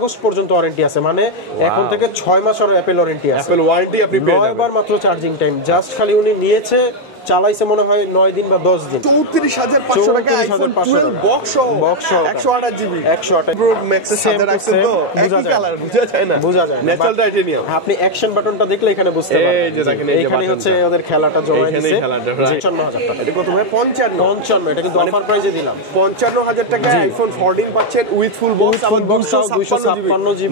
August পর্যন্ত warranty আছে, মানে এখন থেকে 6 মাস আর অ্যাপেল ওয়ারেন্টি আছে। অ্যাপেল ওয়ারেন্টি আপনি পেয়ে যাবেন। 9 বার মাত্র চার্জিং টাইম, জাস্ট খালি উনি নিয়েছে, চালাইছে মনে হয় 9 দিন বা 10 দিন। 34500 টাকা আইফোন 12 বক্স সহ 128 জিবি 128 প্রো ম্যাক্স এর সাথে রাখছেন তো একই কালার বোঝা যায় না, ন্যাচারাল টাইটেনিয়াম। আপনি অ্যাকশন বাটনটা দেখলে এখানে বুঝতে পারবেন, এই যে দেখেন এই যে এখানে হচ্ছে ওদের খেলাটা জমা দিয়েছে। 55000 টাকা। এটা কত ভাই? 55, এটা কিন্তু অফার প্রাইসে দিলাম। 55000 টাকা আইফোন 14 পাচ্ছেন উইথ ফুল বক্স, আবার 256 জিবি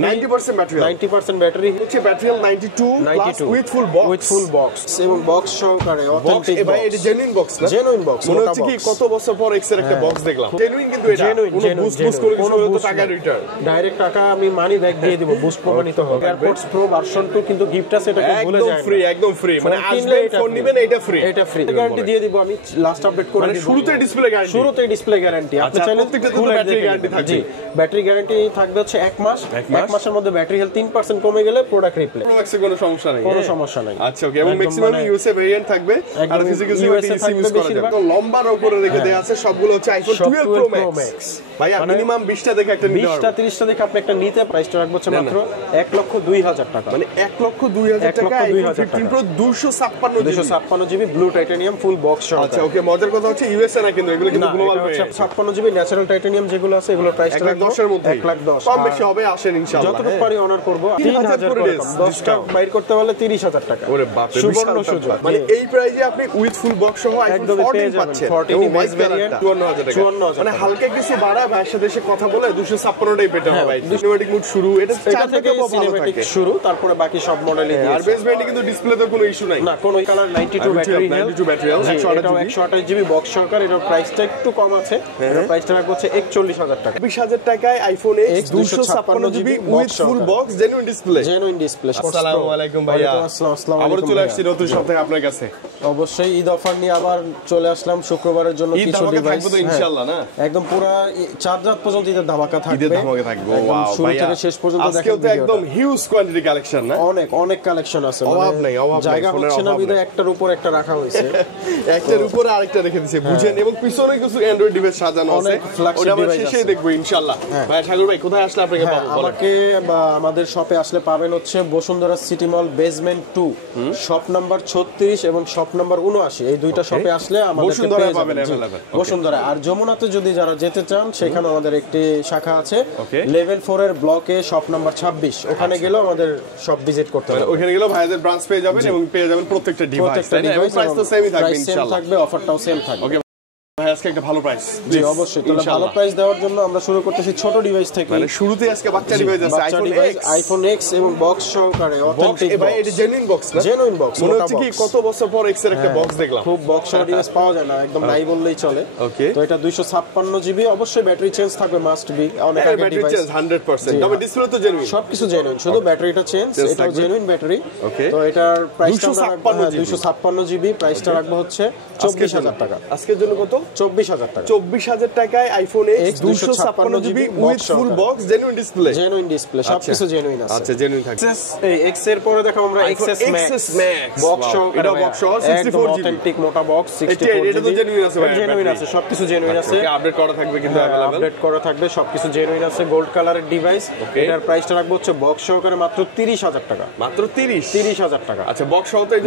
90% ব্যাটারি, 90% ব্যাটারি হচ্ছে battery 92 plus with full box এবং বক্স সহকারে অথেন্টিক ভাই। এটা জেনুইন বক্স না? Genuine box. মনে হচ্ছে কি কত বছর পর এক্স এর একটা বক্স দেখলাম। জেনুইন কিন্তু এটা কোনো বুস্ট করে কিছু হলে তো টাকা রিটার্ন, ডাইরেক্ট টাকা আমি মানি ব্যাক দিয়ে দিব, বুস্ট প্রমাণিত হবে। এয়ারপডস প্রো ভার্সন 2 কিন্তু গিফট আছে, এটা ভুলে যায় না। একদম ফ্রি, মানে আসলে ফোন নেবেন এটা ফ্রি, এটা ফ্রি গ্যারান্টি দিয়ে দিব আমি। লাস্ট আপডেট করে মানে দিব, শুরুতেই ডিসপ্লে গ্যারান্টি। আপনি চাইলে প্রত্যেকটাতে তো ব্যাটারি গ্যারান্টি থাকবে। জি, ব্যাটারি গ্যারান্টি থাকবে হচ্ছে 1 মাস। 1 মাসের মধ্যে ব্যাটারি হেলথ 3% কমে গেলে প্রোডাক্ট রিপ্লেস। প্রো ম্যাক্সে কোনো সমস্যা নেই, কোনো সমস্যা নাই। আচ্ছা ওকে। এবং ম্যাক্সিমাম ইউএসএ ভেরিয়েন্ট থাকবে, আর ফিজিক্যাল ইউএসএ ইউজ করা যাবে। তো লম্বার উপরে রেখে দেয়া আছে, সবগুলো হচ্ছে আইফোন 12 প্রো ম্যাক্স। ভাইয়া মিনিমাম 20টা দেখে একটা নিতে হবে, 20টা 30টা দেখে আপনি একটা নিতে। প্রাইসটা রাখবো হচ্ছে মাত্র 1,02,000 টাকা। মানে 1,02,000 টাকা iPhone 15 pro 256 GB blue titanium full box সহ। আচ্ছা ওকে। মজার কথা হচ্ছে ইউএসএ না, কিন্তু এগুলো কিন্তু global price. 56 GB natural titanium যেগুলো আছে, এগুলো প্রাইসটা 1,10,000 এর মধ্যে, 1,10,000 কম বেশি হবে, আসেন ইনশাআল্লাহ। যতটুকু পারি অনার করব। 3000 করে 10টা বাইর করতে পারলে 30,000 টাকা। ওরে বাপ রে, সুবর্ণ সুযোগ। মানে এই প্রাইসে আপনি উইথ ফুল বক্স সহ আইফোন 14 পাচ্ছেন। 14 বেস ভেরিয়েন্ট 54000 টাকা। মানে হালকা কিছু বাড়া ভাইয়ের সাথে এসে কথা বলে 256টাই পেতে হবে ভাই। সিনেম্যাটিক মুড শুরু, এটা থেকে সিনেম্যাটিক শুরু, তারপরে বাকি সব মডেলই দিয়েছে। আর বেস ভেরিয়েন্ট কিন্তু ডিসপ্লেতে কোনো ইস্যু নাই না, কোনো colour 92 battery health, 128 GB box সহকার। এটার প্রাইসটা একটু কম আছে, এটার প্রাইসটা রাখবো হচ্ছে 41,000 টাকা। 20,000 টাকায় iPhone X 256 GB with full box, genuine display. আসসালামু আলাইকুম ভাইয়া। আসসালামু আবার আলাইকুম। চলে আসছি নতুন সপ্তাহে আপনার কাছে। অবশ্যই ঈদ অফার নিয়ে আবার চলে আসলাম শুক্রবারের জন্য। কিছু ডিভাইস থাকবে তো ইনশাআল্লাহ না? একদম পুরো 4 রাত পর্যন্ত ঈদের ধামাকা থাকবে। ঈদের ধামাকা থাকবে। ওয়াও শুরু থেকে শেষ পর্যন্ত দেখেন। আজকেও তো একদম হিউজ কোয়ান্টিটি কালেকশন না? অনেক কালেকশন আছে, অভাব নাই। জায়গা হচ্ছে না বিধায় একটার উপর একটা রাখা হয়েছে। একটার উপরে আরেকটা রেখে দিয়েছে বুঝেন। এবং পিছনে কিছু অ্যান্ড্রয়েড ডিভাইস সাজানো আছে, ওটা আমরা শেষেই দেখব ইনশাআল্লাহ। ভাই সাগর ভাই কোথায় আসলে আপনাকে পাবো? আমাকে বা আমাদের শপে আসলে পাবেন হচ্ছে বসুন্ধরা সিটি মল বেসমেন্ট 2 শপ নাম্বার 36 এবং শপ নাম্বার 79। এই দুইটা শপে আসলে আমাদের বসুন্ধরা পাবেন अवेलेबल। বসুন্ধরা আর যমুনাতে যদি যারা যেতে চান, সেখানে আমাদের একটি শাখা আছে লেভেল 4 এর ব্লকে শপ নাম্বার 26। ওখানে গেলেও আমাদের শপ ভিজিট করতে হবে। ওখানে গেলেও ভাইদের ব্রাঞ্চ পেয়ে যাবেন এবং পেয়ে যাবেন প্রত্যেকটা ডিভাইস, এবং প্রাইস তো সেমই থাকবে ইনশাআল্লাহ। থাকবে, অফারটাও সেম থাকবে। ভাই আজকে একটা ভালো প্রাইস। জি অবশ্যই। তাহলে ভালো প্রাইস দেওয়ার জন্য আমরা শুরু করতেছি ছোট ডিভাইস থেকে। মানে শুরুতেই আজকে বাচ্চা ডিভাইস আছে, আইফোন X এবং বক্স সহকারে অথেন্টিক। ভাই এটা জেনুইন বক্স না? Genuine box. মনে হচ্ছে কি কত বছর পর এক্স এর একটা বক্স দেখলাম। খুব বক্স সহ ডিভাইস পাওয়া যায় না, একদম নাই বললেই চলে। ওকে। তো এটা 256 জিবি, অবশ্যই ব্যাটারি চেঞ্জ থাকবে, মাস্ট বি। অনেক আগে ব্যাটারি ডিভাইস চেঞ্জ 100%, তবে ডিসপ্লে তো জেনুইন, সবকিছু জেনুইন, শুধু ব্যাটারিটা চেঞ্জ। এটাও জেনুইন ব্যাটারি। তো এটার প্রাইসটা 256 জিবি, প্রাইসটা রাখবো হচ্ছে 24,000 টাকা। আজকের জন্য কত? 24,000 টাকা। 24,000 টাকায় iPhone X 256 GB with full box, genuine display, সবকিছু জেনুইন আছে। আচ্ছা জেনুইন থাকছে। এই X এর পরে দেখো আমরা XS Max বক্স সহ, এটা বক্স সহ 64 জিবি অথেন্টিক মোটা বক্স 64 জিবি। এটা তো জেনুইন আছে ভাই, জেনুইন আছে, সবকিছু জেনুইন আছে। আপডেট করা থাকবে কিন্তু अवेलेबल, আপডেট করা থাকবে, সবকিছু জেনুইন আছে। গোল্ড কালারের ডিভাইস। এটার প্রাইসটা রাখবো হচ্ছে বক্স সহকারে মাত্র 30,000 টাকা। মাত্র 30,000 টাকা। আচ্ছা বক্স সহ তো এই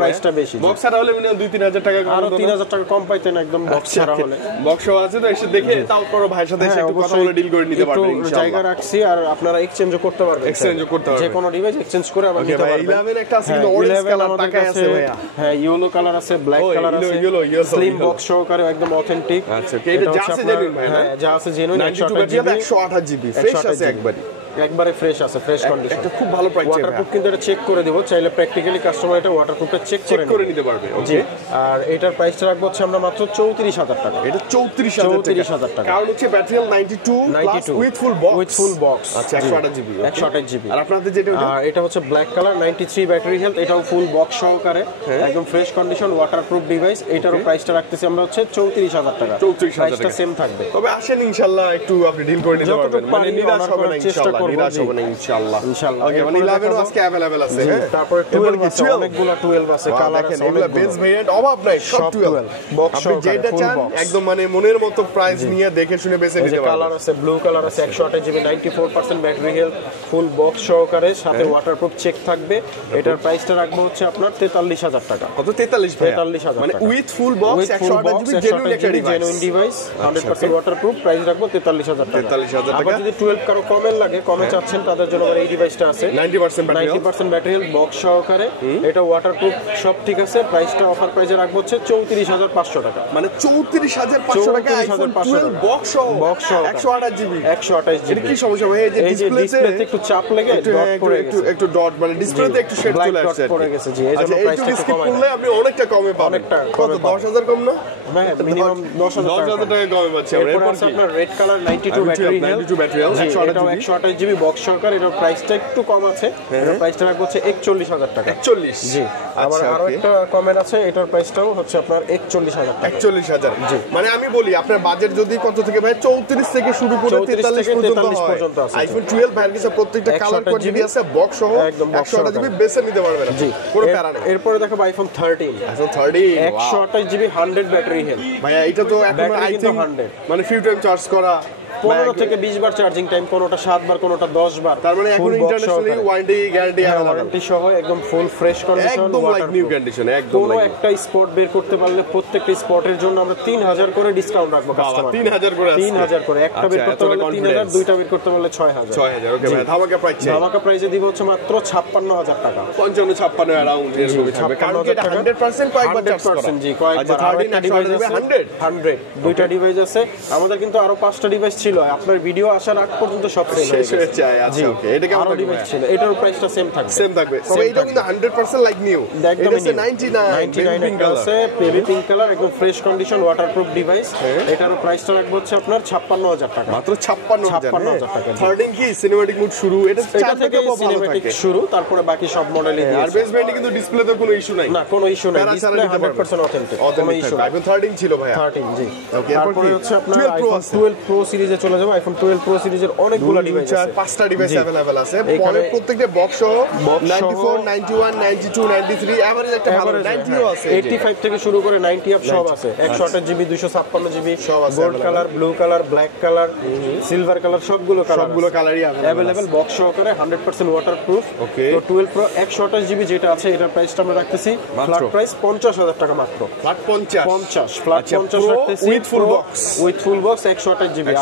প্রাইসটা বেশি। বক্স ছাড়া হলে মিনিমাম 2-3,000 টাকা আরো 3,000 টাকা কম পাইতেন একদম বক্স ছাড়া হলে। বক্স সহ আছে তো, এসে দেখে তারপর ভাইয়ের সাথে এসে একটু কথা বলে ডিল করে নিতে পারবেন ইনশাআল্লাহ। জায়গা রাখছি, আর আপনারা এক্সচেঞ্জও করতে পারবেন। যে কোনো ডিভাইস এক্সচেঞ্জ করে আবার নিতে পারবেন। 11 একটা আছে কিন্তু অরেঞ্জ কালার টাকা আছে ভাইয়া। হ্যাঁ ইয়েলো কালার আছে, ব্ল্যাক কালার আছে, স্লিম বক্স সহকারে একদম অথেন্টিক। আচ্ছা এটা যা আছে জেনুইন ভাই না? হ্যাঁ যা আছে জেনুইন। 128 জিবি ফ্রেশ আছে একবারে ফ্রেশ আছে, ফ্রেশ কন্ডিশন। এটা খুব ভালো প্রাইস। ওয়াটারপ্রুফ কিন্তু এটা চেক করে দিব, চাইলে প্র্যাকটিক্যালি কাস্টমার এটা ওয়াটারপ্রুফটা চেক করে নিতে পারবে। ওকে। আর এটার প্রাইসটা রাখবো হচ্ছে আমরা মাত্র 34,000 টাকা। এটা 34,000 টাকা। কারণ হচ্ছে battery 92 plus with full box. আচ্ছা 128 জিবি। 128 জিবি। আর আপনাদের যেটা এটা হচ্ছে ব্ল্যাক কালার 93 ব্যাটারি হেলথ, এটাও ফুল বক্স সহকারে একদম ফ্রেশ কন্ডিশন ওয়াটারপ্রুফ ডিভাইস। এটারও প্রাইসটা রাখতেছি আমরা হচ্ছে 34,000 টাকা। 34,000 টাকা সেম থাকবে। তবে আসেন ইনশাআল্লাহ একটু আপনি ডিল করে নিতে পারবেন, মানে নিরাশ হবে না ইনশাআল্লাহ। করব নিরাশ হব না ইনশাআল্লাহ। ইনশাআল্লাহ। ওকে, মানে 11 আজকে अवेलेबल আছে। হ্যাঁ, তারপরে 12 আছে, অনেকগুলো 12 আছে, কালার আছে এগুলো বেস ভেরিয়েন্ট অভাব নাই, সব 12 বক্স আপনি যেটা চান একদম মানে মনের মতো প্রাইস নিয়ে দেখে শুনে বেছে নিতে পারবেন। কালার আছে, ব্লু কালার আছে, 128 জিবি, 94% ব্যাটারি হেলথ, ফুল বক্স সহকারে, সাথে ওয়াটারপ্রুফ চেক থাকবে। এটার প্রাইসটা রাখবো হচ্ছে আপনার 43000 টাকা। কত? 43 ভাই, 43,000 মানে with full box 128 GB genuine device, 100% waterproof, price রাখবো 43,000 টাকা। 43,000 টাকা। আবার যদি 12 কারো কমের লাগে, কমে চাচ্ছেন তাদের জন্য এই ডিভাইসটা আছে, 90% ব্যাটারি হেলথ, বক্স সহকারে, এটা ওয়াটারপ্রুফ, সব ঠিক আছে। প্রাইসটা অফার প্রাইসে রাখবো হচ্ছে 34,500 টাকা। মানে 34,500 টাকা আইফোন 12 বক্স সহ 128 জিবি। 128 জিবি। এটা কি সমস্যা ভাই? এই যে ডিসপ্লেতে একটু চাপ লেগে ডট পড়ে গেছে, একটু ডট মানে ডিসপ্লেতে একটু শেড চলে আসছে, পড়ে গেছে। জি, এইজন্য প্রাইসটা একটু কমায় করলে আপনি অনেকটা কমে পাবেন। কত? 10,000 কম না? হ্যাঁ, মিনিমাম 10,000 টাকা কমে পাচ্ছি আমরা। এরপর আছে আপনার red colour 92 battery health, 128 GB box সহকারে, এটার প্রাইসটা একটু কম আছে। এটার প্রাইসটা রাখবো হচ্ছে 41,000 টাকা। 41? জি। আবার আরো একটা কমেন্ট আছে, এটার প্রাইসটাও হচ্ছে আপনার 41,000 টাকা। 41,000। জি, মানে আমি বলি আপনার বাজেট যদি কত থেকে ভাই 34 থেকে শুরু করে 43 পর্যন্ত আছে। আইফোন 12 ভাইয়ের কাছে প্রত্যেকটা কালার কোয়ান্টিটি আছে, বক্স সহ 128 জিবি বেছে নিতে পারবেন। জি, কোনো প্যারা নেই। এরপরে দেখো আইফোন 13, 128 জিবি 100 ব্যাটারি হেলথ। ভাইয়া এটা তো এখন আই থিং মানে ফিউ টাইম চার্জ করা 15 থেকে 20 বার চার্জিং টাইম, কোনোটা 7 বার, কোনোটা 10 বার। তার মানে এখন ইন্টারন্যাশনালি ওয়ারেন্টি গ্যারান্টি ওয়ারেন্টি সহ একদম ফুল ফ্রেশ কন্ডিশন, একদম লাইক নিউ কন্ডিশন, একদম কোনো একটা স্পট বের করতে পারলে প্রত্যেকটা স্পটের জন্য আমরা 3000 করে ডিসকাউন্ট রাখবো কাস্টমার। 3000 করে 3000 করে, একটা বের করতে পারলে 3000, দুইটা বের করতে পারলে 6000। 6000। ওকে ভাই, ধামাকা প্রাইস চাই। ধামাকা প্রাইসে দিব হচ্ছে মাত্র 56,000 টাকা। 55-56 অ্যারাউন্ড এরকমই থাকবে, কারণ কি এটা 100% কয়েকবার চার্জ করা। জি, কয়েকবার। 13 ডিভাইস আছে 100 দুইটা ডিভাইস আছে আমাদের, কিন্তু আরো 5টা ডিভাইস ছিল। আপনার ভিডিও আসার আগ পর্যন্ত সব শেষ হয়ে গেছে। আচ্ছা, ওকে, এটা কেমন ডিভাইস ছিল, এটার প্রাইসটা সেম থাকবে। তবে এটা কিন্তু 100% লাইক নিউ। এটা হচ্ছে 99 আছে, বেবি পিঙ্ক কালার, একদম ফ্রেশ কন্ডিশন, ওয়াটারপ্রুফ ডিভাইস। এটারও প্রাইসটা রাখবো হচ্ছে আপনার 56,000 টাকা। মাত্র 56,000 টাকা। 13 কি সিনেম্যাটিক মোড শুরু, এটা 4 থেকে সিনেম্যাটিক শুরু, তারপরে বাকি সব মডেলই দিয়েছে। আর বেসমেন্টে কিন্তু ডিসপ্লেতে কোনো ইস্যু নাই। না, কোনো ইস্যু নাই, ডিসপ্লে 100% অথেন্টিক, কোনো ইস্যু নাই। আইফোন 13 ছিল ভাই, 13 জি। ওকে, তারপরে হচ্ছে আপনার আইফোন 12 প্রো সিরিজে চলে যাবো। আইফোন 12 প্রো সিরিজের অনেকগুলো ডিভাইস আছে, 5টা ডিভাইস अवेलेबल আছে। পরে প্রত্যেকটা বক্স সহ 94, 91, 92, 93 এভারেজ একটা ভালো 90ও আছে। 85 থেকে শুরু করে 90 আপ সব আছে। 128 GB, 256 GB, gold colour, blue colour, black colour, silver colour, সবগুলো কালারই अवेलेबल বক্স সহকারে, 100% ওয়াটারপ্রুফ। ওকে, তো 12 প্রো 128 জিবি যেটা আছে, এটার প্রাইসটা আমরা রাখতেছি ফ্ল্যাট প্রাইস 50,000 টাকা মাত্র। ফ্ল্যাট 50 ফ্ল্যাট 50 রাখতেছি উইথ ফুল বক্স। 128 জিবি,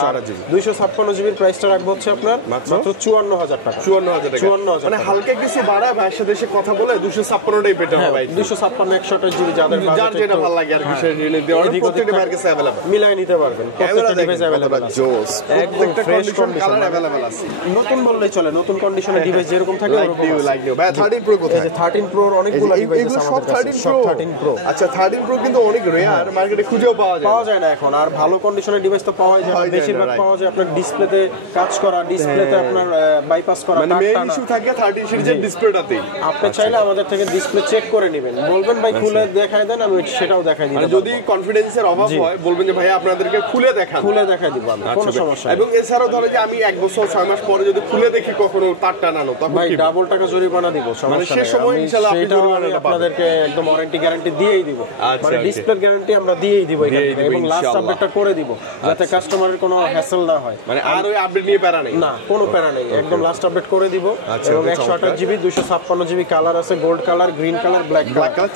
256 জিবির প্রাইসটা রাখবো হচ্ছে আপনার মাত্র 54,000 টাকা। 54,000 টাকা, 54,000 মানে হালকা কিছু বাড়া ভাইয়ের সাথে এসে কথা বলে 256টাই বেটার হবে ভাই। 256 128 জিবি যাদের যার যেটা ভালো লাগে আর কি সেই জিনিস দিয়ে অনেক প্রত্যেকটা ভাইয়ের কাছে अवेलेबल মিলাই নিতে পারবেন। প্রত্যেকটা ডিভাইস अवेलेबल আছে, জোস, প্রত্যেকটা কন্ডিশন কালার अवेलेबल আছে। নতুন বললেই চলে, নতুন কন্ডিশনের ডিভাইস যেরকম থাকে ওরকম আছে। লাইক নিউ ভাই 13 প্রো কোথায়? এই যে 13 প্রোর অনেকগুলো ডিভাইস আছে আমাদের কাছে, সব 13 প্রো। আচ্ছা, 13 প্রো কিন্তু অনেক রেয়ার, মার্কেটে খুঁজেও পাওয়া যায় না এখন। আর ভালো কন্ডিশনের ডিভাইস তো পাওয়া যায় না, বেশিরভাগ পাওয়া যায় আপনার ডিসপ্লেতে কাজ করা, ডিসপ্লেতে আপনার বাইপাস করা, মানে মেইন ইস্যু থাকে 13 সিরিজের ডিসপ্লেটাতেই। আপনি চাইলে আমাদের থেকে ডিসপ্লে চেক করে নেবেন, বলবেন ভাই খুলে দেখায় দেন, আমি সেটাও দেখাই দিই। মানে যদি কনফিডেন্সের অভাব হয় বলবেন যে ভাই আপনাদেরকে খুলে দেখাই দিব, কোনো সমস্যা নেই। এবং এছাড়াও ধরে যে আমি 1 বছর 6 মাস পরে যদি খুলে দেখি কখনো তার টানানো, তখন ভাই ডাবল টাকা জরিমানা দিব, মানে সে সময় ইনশাআল্লাহ আপনি জরিমানাটা আপনাদেরকে একদম ওয়ারেন্টি গ্যারান্টি দিয়েই দিব। মানে ডিসপ্লের গ্যারান্টি আমরা দিয়েই দিব এবং লাস্ট আপডেটটা করে দিব, যাতে কাস্টমারের কোনো হ্যাসেল না হয়। মানে আর ওই আপডেট নিয়ে প্যারা নেই, না কোনো প্যারা নেই, একদম লাস্ট আপডেট করে দিব। এবং 128 জিবি, 256 জিবি কালার আছে, gold colour, green colour, black colour,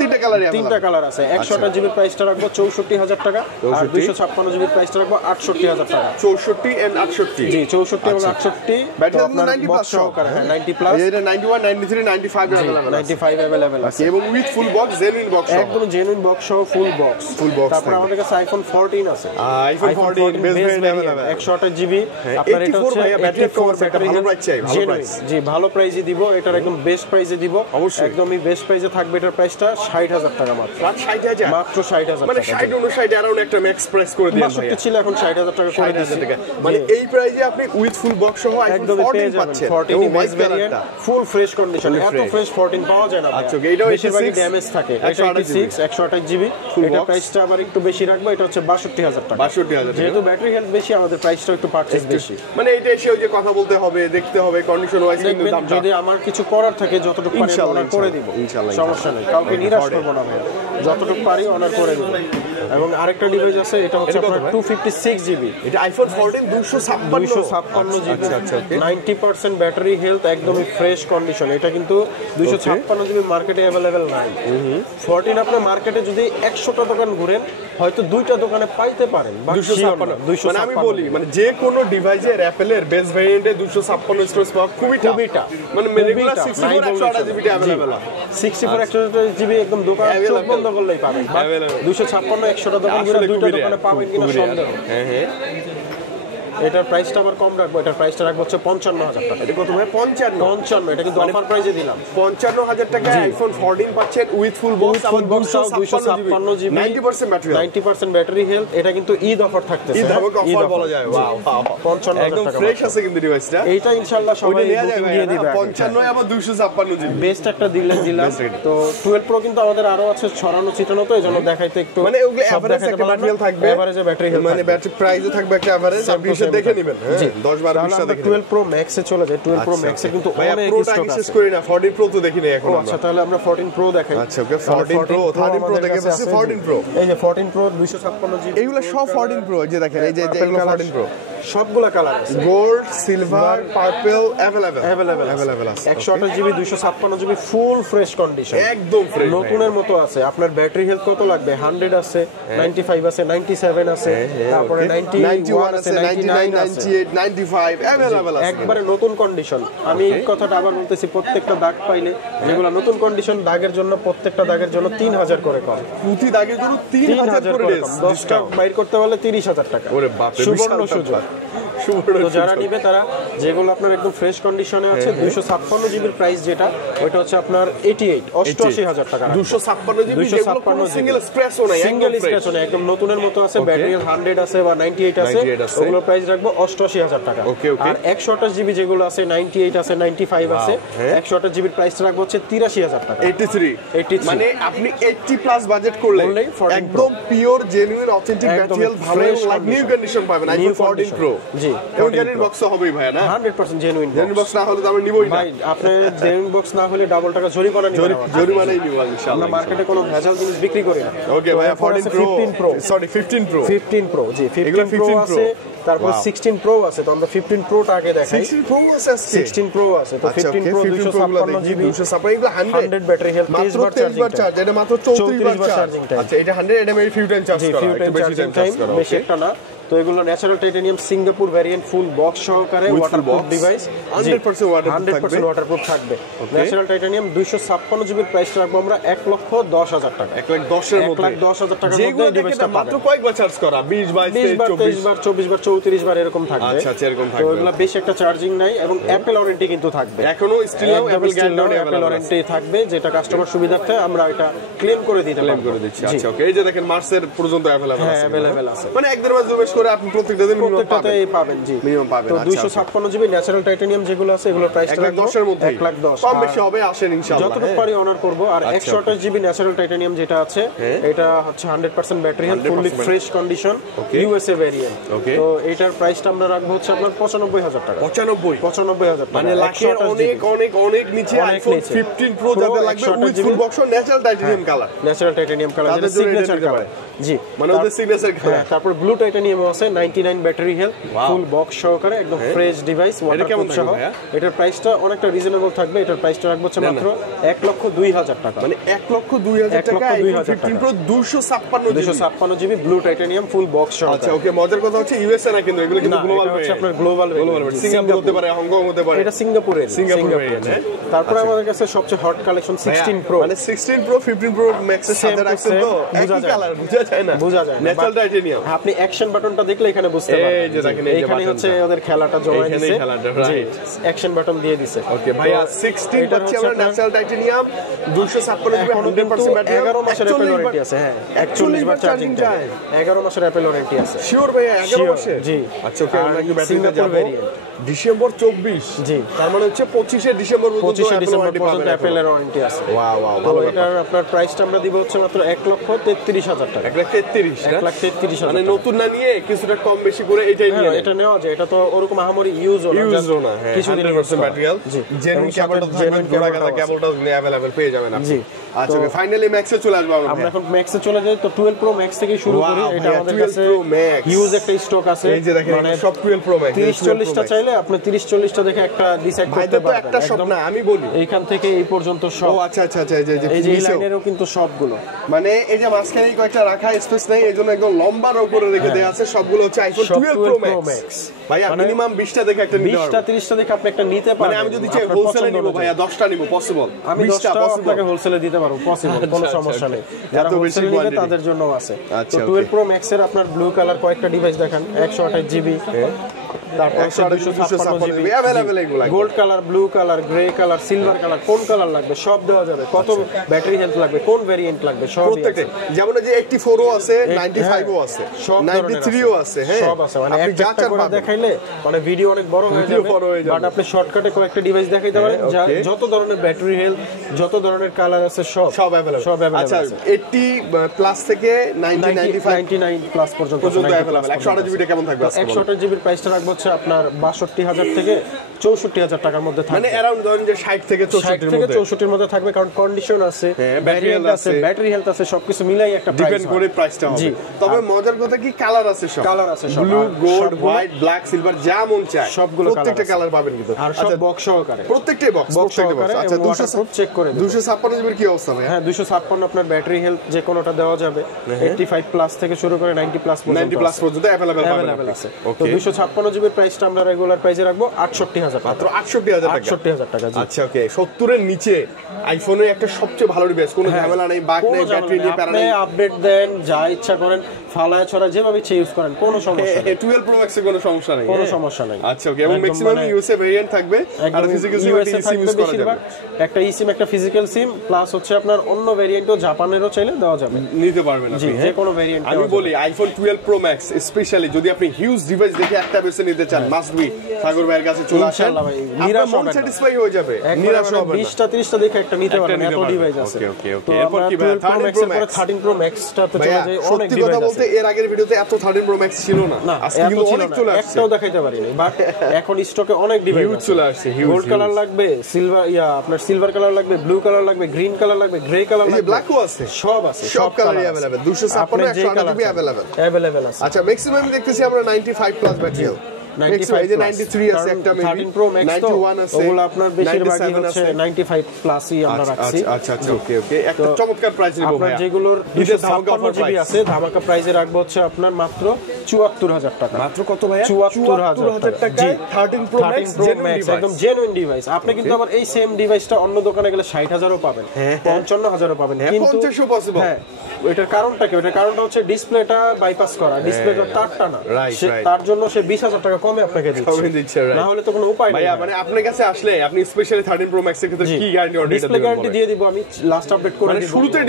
তিনটা কালার আছে। 128 জিবির প্রাইসটা রাখবো 64,000 টাকা, আর 256 জিবির প্রাইসটা রাখবো 68,000 টাকা। 64 এন্ড 68, জি 64 এবং 68 ব্যাটারি 90 প্লাস সহকারে, হ্যাঁ 90 প্লাস, এটা 91, 93, 95 अवेलेबल আছে এবং with full box, genuine box, একদম জেনুইন বক্স সহ ফুল বক্স। তারপর আমাদের কাছে আইফোন 14 আছে, iPhone 14 base variant available 128 GB. আপনার এটা হচ্ছে ব্যাটারি পাওয়ার, ভালো প্রাইস চাই, ভালো প্রাইস। জি ভালো প্রাইসে দিব, এটার একদম বেস্ট প্রাইসে দিব, অবশ্যই একদমই বেস্ট প্রাইসে থাকবে। এটার প্রাইসটা 60,000 টাকা মাত্র, 60,000 মাত্র 60,000 মানে 60 59 অ্যারাউন্ড একটা ম্যাক্স প্রাইস করে দিয়েন ভাই। 62 ছিল, এখন 60,000 টাকা করে দিয়েছি। মানে এই প্রাইসে আপনি উইথ ফুল বক্স সহ আইফোন 14 পাচ্ছেন। 14 base variant, full fresh condition, এত ফ্রেশ 14 পাওয়া যায় না। আচ্ছা, এটাও বেশিরভাগ ড্যামেজ থাকে। 128 জিবি, এটা প্রাইসটা আবার একটু বেশি রাখবো, এটা হচ্ছে 62,000 টাকা। 62,000 যেহেতু ব্যাটারি হেলথ বেশি, আমাদের প্রাইসটা একটু পারচেজ বেশি। মানে এটা এসে ওই যে কথা বলতে হবে, দেখতে হবে কন্ডিশন ওয়াইজ, কিন্তু দামটা যদি আমার কিছু করার থাকে যতটুকু পারি অনার করে দিব, ইনশাআল্লাহ সমস্যা নেই, কাউকে নিরাশ করব না ভাই, যতটুকু পারি অনার করে দিব। এবং আরেকটা ডিভাইস আছে, এটা হচ্ছে আপনার 256 জিবি, এটা আইফোন 14 256 জিবি। আচ্ছা 90% ব্যাটারি হেলথ, একদমই ফ্রেশ কন্ডিশন। এটা কিন্তু 256 জিবি মার্কেটে अवेलेबल নাই। 14 আপনি মার্কেটে যদি 100টা দোকান ঘুরেন হয়তো 2টা দোকানে পাইতে পারেন, 256। মানে আমি বলি, মানে যে কোনো ডিভাইসের অ্যাপলের বেস ভেরিয়েন্টে 256 স্টোরেজ পাওয়া খুবই টাফ। মানে রেগুলার 64 128 জিবি अवेलेबल, 64 128 জিবি একদম দোকান চোখ বন্ধ করলেই পাবেন। 256 100টা দোকান ঘুরে 2টা দোকানে পাবেন কিনা সন্দেহ। হ্যাঁ, এটার প্রাইসটা আবার কম রাখবো, এটার প্রাইসটা রাখবো হচ্ছে 55,000 টাকা। এটা কত ভাই? 55। এটা কিন্তু অফার প্রাইসে দিলাম। 55,000 টাকায় আইফোন 14 পাচ্ছেন উইথ ফুল বক্স, এবং 256 জিবি, 90% ব্যাটারি, 90% ব্যাটারি হেলথ। এটা কিন্তু ঈদ অফার থাকতেছে, ঈদ অফার বলা যায়। ওয়াও, 55,000 একদম টাকা ফ্রেশ আছে কিন্তু ডিভাইসটা। এইটা ইনশাআল্লাহ সবাই বুকিং দিয়ে দিবে। 55 আবার 256 জিবি, বেস্ট একটা দিলাম। তো 12 প্রো কিন্তু আমাদের আরো আছে ছড়ানো ছিটানো, তো এজন্য দেখাইতে একটু, মানে ওগুলো এভারেজ একটা ব্যাটারি থাকবে, এভারেজে ব্যাটারি হেলথ, মানে ব্যাটারি প্রাইসও থাকবে একটা এভারেজ, আপনি এসে দেখে নেবেন। 10-12 20টা দেখে 12 প্রো ম্যাক্স এ চলে যায়। 12 প্রো ম্যাক্স এ কিন্তু অনেক স্টক আছে। শেষ করি না, 14 প্রো তো দেখি না এখন। আচ্ছা, তাহলে আমরা 14 প্রো দেখাই। আচ্ছা, ওকে, 14 প্রো, 13 প্রো দেখে ফেলছি। 14 প্রো, এই যে 14 প্রো 256 জিবি, এইগুলো সব 14 প্রো। যে দেখেন, এই যে এগুলো 14 প্রো, সবগুলা কালার আছে, গোল্ড, সিলভার, পার্পল अवेलेबल আছে। 128 GB 256 GB full fresh condition, একদম ফ্রেশ, নতুনের মতো আছে। আপনার ব্যাটারি হেলথ কত লাগবে? 100 আছে, 95 আছে, 97 আছে, তারপরে 91 আছে, 99 98 95 अवेलेबल আছে, একবারে নতুন কন্ডিশন। আমি এই কথাটা আবার বলতেছি, প্রত্যেকটা দাগ পাইলে যেগুলো নতুন কন্ডিশন, দাগের জন্য প্রত্যেকটা দাগের জন্য 3000 করে কম, প্রতি দাগের জন্য 3000 করে ডিসকাউন্ট। 10টা বাইর করতে হলে 30,000 টাকা। ওরে বাপ রে, সুবর্ণ সুযোগ। তো যারা নিবে তারা, যেগুলো আপনার একদম ফ্রেশ কন্ডিশনে আছে, 256 জিবির প্রাইস যেটা, ওইটা হচ্ছে আপনার 88,000 টাকা। 256 জিবি, যেগুলো কোনো সিঙ্গেল স্ক্র্যাচও নাই, সিঙ্গেল স্ক্র্যাচও নাই, একদম নতুনের মতো আছে। ব্যাটারি 100 আছে বা 98 আছে, ওগুলো প্রাইস রাখবো 88,000 টাকা। আর 128 জিবি যেগুলো আছে, 98 আছে, 95 আছে, 128 জিবির প্রাইস রাখবো হচ্ছে 83,000 টাকা। 83, মানে আপনি 80 প্লাস বাজেট করলে একদম পিওর জেনুইন অথেন্টিক ব্যাটারি ভালো নিউ কন্ডিশন পাবেন আইফোন 14 প্রো। জি, এবং জেনুইন বক্স হবেই ভাই, না 100% জেনুইন বক্স না হলে তো আমি নিবই না ভাই। আপনি জেনুইন বক্স না হলে ডাবল টাকা জরিমানা জরিমানাই নিব ইনশাআল্লাহ। আমরা মার্কেটে কোনো ভেজাল জিনিস বিক্রি করি না। ওকে ভাই, 14 প্রো, সরি 15 প্রো, 15 প্রো, জি 15 প্রো আছে, তারপর 16 প্রো আছে। তো আমরা 15 প্রোটা আগে দেখাই। 16 প্রো আছে, 16 প্রো আছে। তো 15 প্রো 256 জিবি, 100 ব্যাটারি হেলথ, 23 বার চার্জ, এটা মাত্র 34 বার চার্জিং টাইম। আচ্ছা, এটা 100 এমএএইচ ফিউ টাইম চার্জ করা, একটু বেশি টাইম চার্জ করা, বেশি একটা না। তো এগুলো natural titanium Singapore variant, full box সহকারে, ওয়াটারপ্রুফ ডিভাইস, 100% ওয়াটারপ্রুফ থাকবে। ন্যাচারাল টাইটানিয়াম 256 জিবির প্রাইস রাখবো আমরা 1,10,000 টাকা। 1,10,000 এর মধ্যে, 1,10,000 টাকার যেগুলো মধ্যে ডিভাইসটা মাত্র কয়েকবার চার্জ করা, 20 বার 23 বার 34 বার এরকম থাকবে। আচ্ছা, এরকম থাকবে। তো এগুলো বেশি একটা চার্জিং নাই, এবং অ্যাপল ওয়ারেন্টি কিন্তু থাকবে, এখনো still Apple guarantee Apple warranty থাকবে, যেটা কাস্টমার সুবিধার্থে আমরা এটা ক্লেম করে দিচ্ছি। আচ্ছা, ওকে, এই যে দেখেন মার্চের পর্যন্ত अवेलेबल আছে, মানে এক দেড় মাস দুই মাস করে আপনি প্রত্যেকটা দিন প্রত্যেকটাতেই পাবেন। জি, মিনিমাম পাবেন। তো 256 জিবি ন্যাচারাল টাইটানিয়াম যেগুলো আছে, এগুলো প্রাইস 1,10,000 এর মধ্যে, 1,10,000 কম বেশি হবে, আসেন ইনশাআল্লাহ, যতটুকু পারি অনার করব। আর 128 জিবি ন্যাচারাল টাইটানিয়াম যেটা আছে, এটা হচ্ছে 100% battery health, fully fresh condition, USA variant. তো এটার প্রাইসটা আমরা রাখবো হচ্ছে আপনার 95,000 টাকা। 95,000 টাকা, মানে লাখের অনেক অনেক অনেক নিচে আইফোন 15 প্রো যাদের লাগবে with full box, natural titanium colour, যেটা সিগনেচার কালার। জি, মানে ওদের সিগনেচার কালার। তারপর ব্লু টাইটানিয়াম আছে, 99 ব্যাটারি হেলথ, ফুল বক্স সহকারে, একদম ফ্রেশ ডিভাইস, ওয়াটারপ্রুফ সহ। এটার প্রাইসটা অনেকটা রিজনেবল থাকবে। এটার প্রাইসটা রাখবো হচ্ছে মাত্র 1,02,000 টাকা, মানে 1,02,000 টাকা iPhone 15 pro 256 GB blue titanium full box সহ। আচ্ছা, ওকে, মজার কথা হচ্ছে ইউএসএ না কিন্তু, এগুলো কিন্তু গ্লোবাল হচ্ছে আপনার গ্লোবাল, সিঙ্গাপুর হতে পারে, হংকং হতে পারে, এটা সিঙ্গাপুরের। তারপর আমাদের কাছে সবচেয়ে হট কালেকশন 16 প্রো, মানে 16 প্রো 15 প্রো ম্যাক্সের সাথে রাখছেন, তো একই কালার, বোঝা যায় না, ন্যাচারাল টাইটানিয়াম। আপনি অ্যাকশন বাটনটা দেখলে এখানে বুঝতে পারবেন, এই যে দেখেন, এখানে হচ্ছে ওদের খেলাটা জমা দিয়েছে, রাইট, অ্যাকশন বাটন দিয়ে দিয়েছে। ওকে ভাইয়া, 16 পাচ্ছি আমরা ন্যাচারাল টাইটানিয়াম, 256 জিবি 100% ব্যাটারি, 11 মাসের অ্যাপল ওয়ারেন্টি আছে। হ্যাঁ, 41 বার চার্জিং টাইম, 11 মাসের অ্যাপল ওয়ারেন্টি আছে। শিওর ভাইয়া, 11 মাসের? জি। আচ্ছা, ওকে, আমরা একটু ব্যাটারিতে যাব। ডিসেম্বর 24, জি, তার মানে হচ্ছে 25 ডিসেম্বর পর্যন্ত 25 ডিসেম্বর পর্যন্ত অ্যাপেলের ওয়ারেন্টি আছে। ওয়াও ওয়াও, ভালো। এটার আপনার প্রাইসটা আমরা দিব হচ্ছে মাত্র 1,33,000 টাকা। 1,33,000, মানে নতুন না নিয়ে কিছুটা কম বেশি করে এটাই নিয়ে এটা নেওয়া যায়। এটা তো ওরকম আহামরি ইউজ না, কিছু দিন ম্যাটেরিয়াল, জেনুইন কেবলটা থাকবে, জোড়া গাদা কেবলটা अवेलेबल পেয়ে যাবেন আপনি। আচ্ছা, ফাইনালি ম্যাক্সে চলে আসবো আমরা এখন ম্যাক্সে চলে যাই। তো 12 প্রো ম্যাক্স থেকে শুরু করি। এটা আমাদের কাছে হিউজ একটা স্টক আছে, এই যে দেখেন সব 12 প্রো ম্যাক্স 30-40টা চাইলে আপনি 30-40টা দেখে একটা ডিসাইড করতে পারবেন। একটা সব না, আমি বলি এইখান থেকে এই পর্যন্ত সব। ও আচ্ছা আচ্ছা আচ্ছা, এই যে লাইনেরও কিন্তু সবগুলো, মানে এই যে মাঝখানে কয়েকটা রাখা স্পেস নেই, এইজন্য একদম লম্বার উপরে রেখে দেয়া আছে। সবগুলো হচ্ছে আইফোন 12 প্রো ম্যাক্স। ভাইয়া মিনিমাম 20টা দেখে একটা নিতে পারবেন, 20টা 30টা দেখে আপনি একটা নিতে পারবেন। মানে আমি যদি চাই হোলসেলে নিব ভাইয়া 10টা নিব পসিবল, আমি 10টা আপনাকে হোলসেলে দিতে পারবো, পসিবল, কোনো সমস্যা নেই। যারা হোলসেলে নিবে তাদের জন্য আছে। তো 12 প্রো ম্যাক্স এর আপনার ব্লু কালার কয়েকটা ডিভাইস দেখেন, 128 জিবি, তারপর 256 জিবি अवेलेबल। এগুলা gold colour, blue colour, grey colour, silver colour, কোন কালার লাগবে সব দেওয়া যাবে। কত ব্যাটারি হেলথ লাগবে, কোন ভেরিয়েন্ট লাগবে সব প্রত্যেকটা, যেমন যে 84 ও আছে, 95 ও আছে, 93 ও আছে, হ্যাঁ সব আছে। মানে আপনি যা চান দেখাইলে মানে ভিডিও অনেক বড় হয়ে যাবে, বাট আপনি শর্টকাটে কয়েকটা ডিভাইস দেখাইতে পারেন। যত ধরনের ব্যাটারি হেলথ, যত ধরনের কালার আছে সব अवेलेबल। আচ্ছা, 80 প্লাস থেকে 99 প্লাস পর্যন্ত अवेलेबल। 128 জিবি কেমন থাকবে? 128 জিবির প্রাইসটা রাখবো হচ্ছে আপনার 62,000 থেকে 64,000 টাকার মধ্যে থাকবে, মানে अराउंड ধরেন যে 60 থেকে 64 এর মধ্যে থাকবে। কারণ কন্ডিশন আছে, ব্যাটারি হেলথ আছে, সবকিছু মিলাই একটা প্রাইস ডিপেন্ড করে প্রাইসটা হবে। তবে মজার কথা কি কালার আছে, সব কালার আছে, সব blue, gold, white, black, silver, যা মন চায় সবগুলো প্রত্যেকটা কালার পাবেন কিন্তু। আর সব বক্স সহকারে, প্রত্যেকটাই বক্স সহকারে। আচ্ছা, 200 চেক করে 256 জিবির কি অবস্থা ভাই? হ্যাঁ, 256 আপনার ব্যাটারি হেলথ যে কোনোটা দেওয়া যাবে। 85 প্লাস থেকে শুরু করে 90 প্লাস পর্যন্ত अवेलेबल আছে। তো 256 জিবির প্রাইসটা আমরা রেগুলার প্রাইসে রাখবো 68,000, মাত্র 68,000 টাকা। আচ্ছা, ওকে। 70 এর নিচে আইফোনের একটা সবচেয়ে ভালো ডিভাইস, কোনো ঝামেলা নেই, বাগ নেই, ব্যাটারি নিয়ে প্যারা নেই, আপডেট দেন, যা ইচ্ছা করেন, ফালায় ছড়া যেভাবে ইচ্ছা ইউজ করেন, কোনো সমস্যা নেই। 12 প্রো ম্যাক্সে কোনো সমস্যা নেই, কোনো সমস্যা নেই। আচ্ছা, ওকে। এবং ম্যাক্সিমাম ইউএসএ ভেরিয়েন্ট থাকবে, আর ফিজিক্যাল সিম ইউজ করা যাবে। একটা ইসিম, একটা ফিজিক্যাল সিম, প্লাস হচ্ছে আপনার অন্য ভেরিয়েন্টও জাপানেরও চাইলে দেওয়া যাবে, নিতে পারবেন আপনি, যে কোনো ভেরিয়েন্ট। আমি বলি আইফোন 12 প্রো ম্যাক্স স্পেশালি যদি আপনি হিউজ ডিভাইস দেখে একটা বেছে নিতে চান, মাস্ট বি সাগর ভাইয়ের কাছে চলে আসেন। ইনশাআল্লাহ ভাই, নিরাশ হবেন না, স্যাটিসফাই হয়ে যাবে, নিরাশ হবেন না। 20টা 30টা দেখে একটা নিতে পারবেন, এত ডিভাইস আছে। ওকে। এরপর কি ভাই? 13 প্রো ম্যাক্সটা তো চলে যায়, অনেক ডিভাইস আছে। সত্যি কথা বলতে এর আগের ভিডিওতে এত 13 প্রো ম্যাক্স ছিল না, আজকে কিন্তু অনেক চলে আসছে, একটাও দেখাইতে পারিনি, বাট এখন স্টকে অনেক ডিভাইস চলে আসছে। গোল্ড কালার লাগবে, সিলভার আপনার সিলভার কালার লাগবে, ব্লু কালার লাগবে, গ্রিন কালার লাগবে, গ্রে কালার লাগবে, ব্ল্যাকও আছে, সব আছে, সব কালারই अवेलेबल। 256 128 জিবি अवेलेबल আছে। আচ্ছা, ম্যাক্সিমাম দেখতেছি আমরা 95 প্লাস ব্যাটারি, 93 আছে একটা, 13 প্রো ম্যাক্স 91 আছে, ওগুলো আপনার বেশিরভাগই হচ্ছে 95 প্লাসই আমরা রাখছি। আচ্ছা, ওকে। একটা চমৎকার প্রাইস নিব ভাই, যেগুলোর 256 জিবি আছে, ধামাকা প্রাইসে রাখবো হচ্ছে আপনার মাত্র 74,000 টাকা। মাত্র কত ভাই? 74,000 টাকা। জি, 13 প্রো ম্যাক্স একদম জেনুইন ডিভাইস। আপনি কিন্তু আবার এই সেম ডিভাইসটা অন্য দোকানে গেলে 60,000ও পাবেন, 55,000ও পাবেন, কিন্তু 50ও পসিবল। হ্যাঁ, এটার কারণটা কি? এটার কারণটা হচ্ছে ডিসপ্লেটা বাইপাস করা, ডিসপ্লেটা তারটা না, তার জন্য সে 20,000 টাকা কমে আপনাকে দিচ্ছে, না হলে তো কোনো উপায় নেই। মানে আপনার কাছে আসলে আপনি স্পেশালি 13 প্রো ম্যাক্স এর ক্ষেত্রে কি গ্যারান্টি অর্ডার ডিসপ্লে গ্যারান্টি দিয়ে দিব আমি, লাস্ট আপডেট করে দিব। শুরুতেই